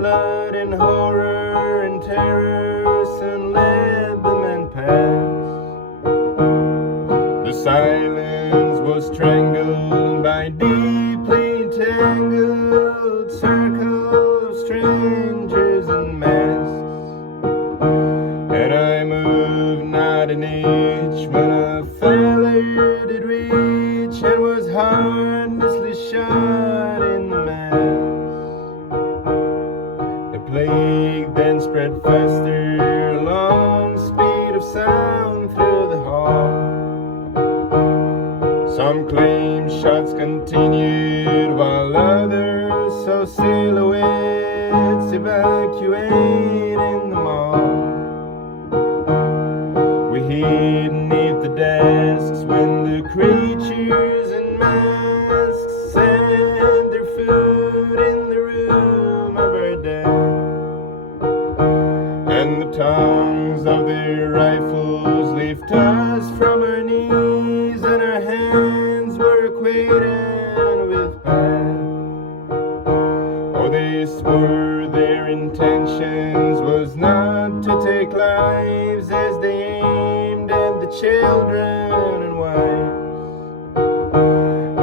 blood and horror and terror soon led the men past. The silence was strangled by deeply entangled circle of strangers and masks, and I moved not an inch when a feller did reach and was heartlessly shot in the mass. The plague then spread faster along speed of sound through the hall. Some claim shots continued while others saw silhouettes evacuating the mall. We hid neath the desks when the creatures in masks sent their food in the room of our death, and the tongues of their rifles lifted us from our knees, and our hands were acquainted with path. Oh, they swore their intentions was not to take lives as they aimed at the children and wives,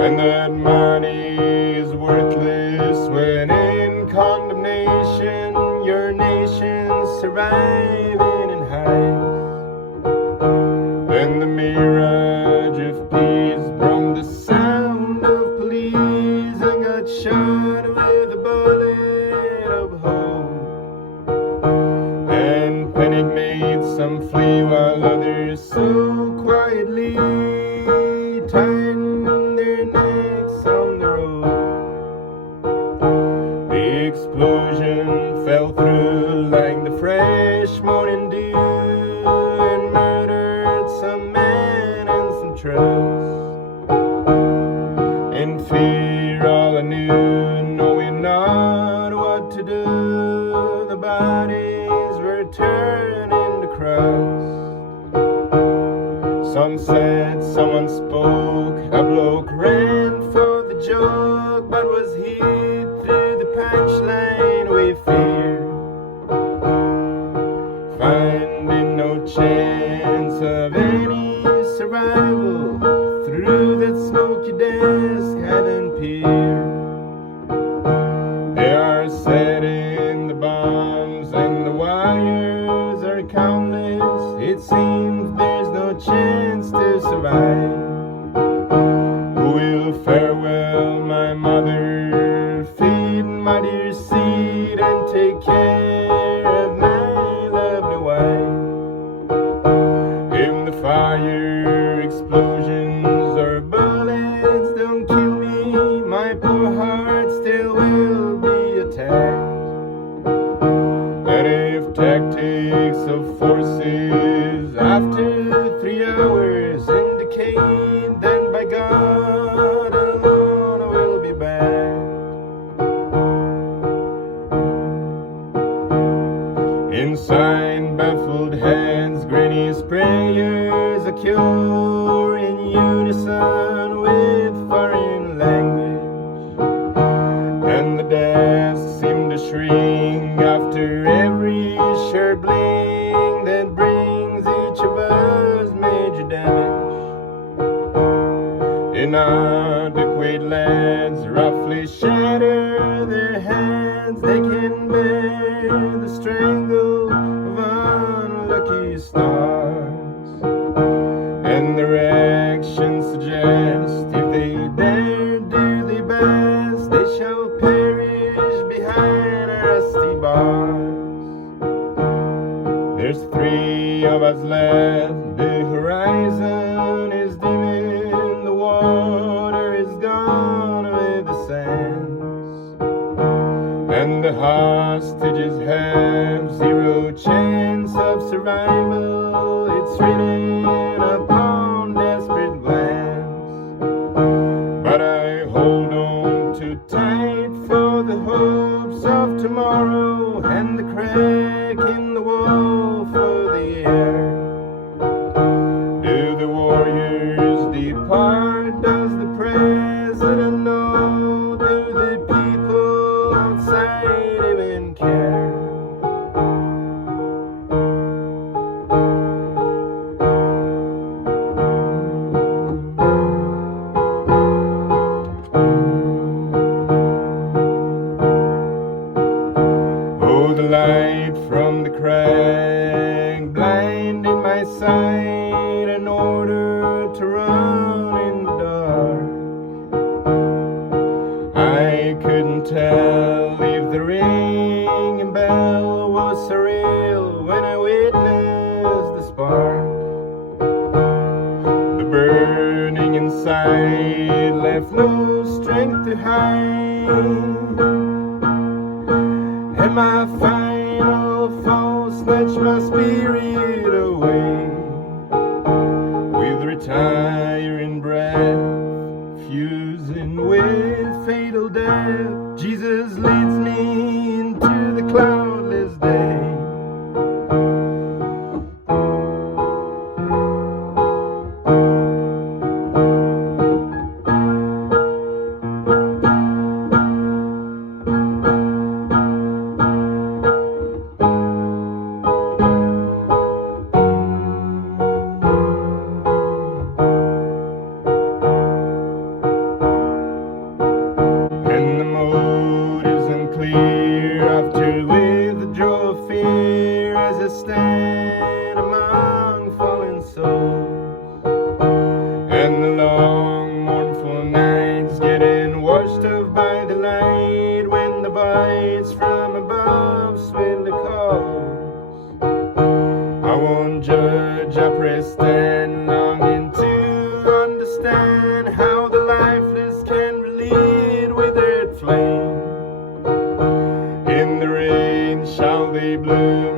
and that money is worthless when in condemnation your nation's surviving in hives. Then the mirage of peace brought the sound of police and got shot with a bullet of hope, and panic made some flee while others so quietly tightened their necks on the road. The explosion fell through like the fresh morning dew and murdered some men and some trucks. In fear all I knew, knowing not what to do, the bodies were turned into crust. Some said someone spoke, a bloke ran for the joke, but was hit through the punchline we feared, finding no chance of any survival through that smoky desk heaven pier. They are setting the bombs and the wires are countless. It seems there's no chance to survive. Who will farewell my mother, feed my dear seed, and take care of my lovely wife? In the fire, explosions or bullets don't kill me, my poor heart still will be attacked. And if tactics of forces after 3 hours indicate, then by God alone I will be back. Inside baffled heads, Granny's prayers a cure in unison with foreign language, and the desks seem to shrink after every sharp bling that brings each of us major damage. Inadequate lads roughly shatter their heads, they can bear the strangle of unlucky stars, and their actions suggest if they dare do their best, they shall perish behind rusty bars. There's 3 of us left, the horizon is dimming, the water is gone with the sands, and the hostages have 0 chance of survival. It's written upon desperate glance, but I hold on too tight for the hopes of tomorrow and the crack in the wall for the air. Do the warriors depart? Does the president know? Do the people outside might even care. Oh, the light from the crag blinded my sight in order to run in the dark. I couldn't tell if the ringing bell was surreal when I witnessed the spark. The burning inside left no strength to hide. And my final fall snatched my spirit away. With retiring breath, fusing with fatal death, Jesus leads me into the cloudless day. And the motives unclear after withdrawal of fear as I stand among fallen souls. And the long mournful nights getting washed off by the light when the bites from above sweetly calls. I won't judge, I pray stand longing to understand how the lifeless can relieve withered flame. In the rain shall they bloom